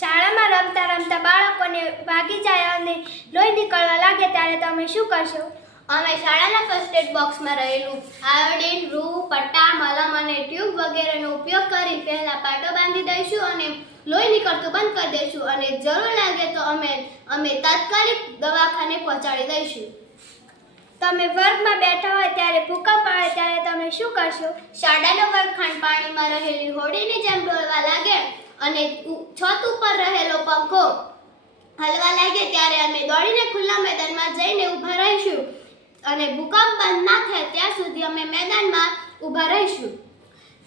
શાળામાં રમતા રમતા બાળકોને ભાગી જાય અને લોહી નીકળવા લાગે ત્યારે તમે શું કરશો? અમે શાળાના ફર્સ્ટ એડ બોક્સમાં રહેલું. આયોડિન રૂ પટ્ટા મલમ અને ટ્યુબ વગેરેનો ઉપયોગ કરી પહેલાં પાટો બાંધી દઈશું અને લોહી નીકળતું બંધ કરી દઈશું. અને જરૂર લાગે તો અમે અમે તાત્કાલિક દવાખાને પહોંચાડી દઈશું. તમે વર્ગમાં બેઠા હોય ત્યારે ભૂકા પાડે ત્યારે તમે શું કરશો? શાળાનો વર્ગખંડ પાણીમાં રહેલી હોડીની જેમ ડોલવા લાગે. અને છત ઉપર રહેલો પંખો હલવા લાગે ત્યારે અમે દોડીને ખુલ્લા મેદાનમાં જઈને ઊભા રહીશું. અને ભૂકંપ બંધ ના થાય ત્યાં સુધી અમે મેદાનમાં ઊભા રહીશું.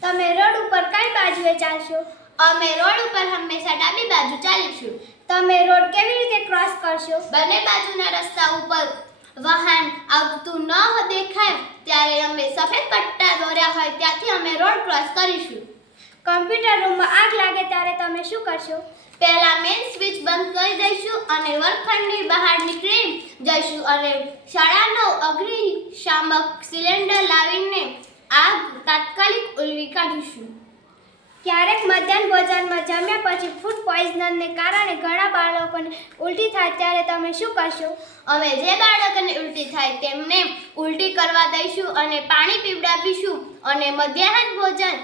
તમે રોડ ઉપર કઈ બાજુએ ચાલશો? અમે રોડ ઉપર હંમેશા ડાબી બાજુ ચાલીશું. તમે રોડ કેવી રીતે ક્રોસ કરશો? બંને બાજુના રસ્તા ઉપર વાહન આવતું ન દેખાય, ત્યારે અમે સફેદ પટ્ટા દોર્યા હોય ત્યાંથી અમે રોડ ક્રોસ કરીશું. કમ્પ્યુટર રૂમમાં આગ લાગે ત્યારે તમે શું કરશો? પહેલા મેઇન સ્વિચ બંધ કરી દઈશું અને વર્ગખંડની બહાર નીકળી જઈશું અને શાળાનો અગ્નિશામક સિલિન્ડર લાવીને આગ તાત્કાલિક ઉલવી કાઢીશું. ક્યારેક મધ્યાહન ભોજનમાં જમ્યા પછી ફૂડ પોઈઝનને કારણે ઘણા બાળકોને ઉલટી થાય ત્યારે તમે શું કરશો? અમે જે બાળકોને ઉલટી થાય તેમને ઉલટી કરવા દઈશું અને પાણી પીવડાવીશું અને મધ્યાહન ભોજન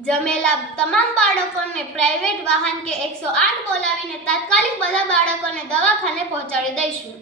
જમેલા તમામ બાળકોને પ્રાઇવેટ વાહન કે એકસો આઠ બોલાવીને તાત્કાલિક બધા બાળકોને દવાખાને પહોંચાડી દઈશું.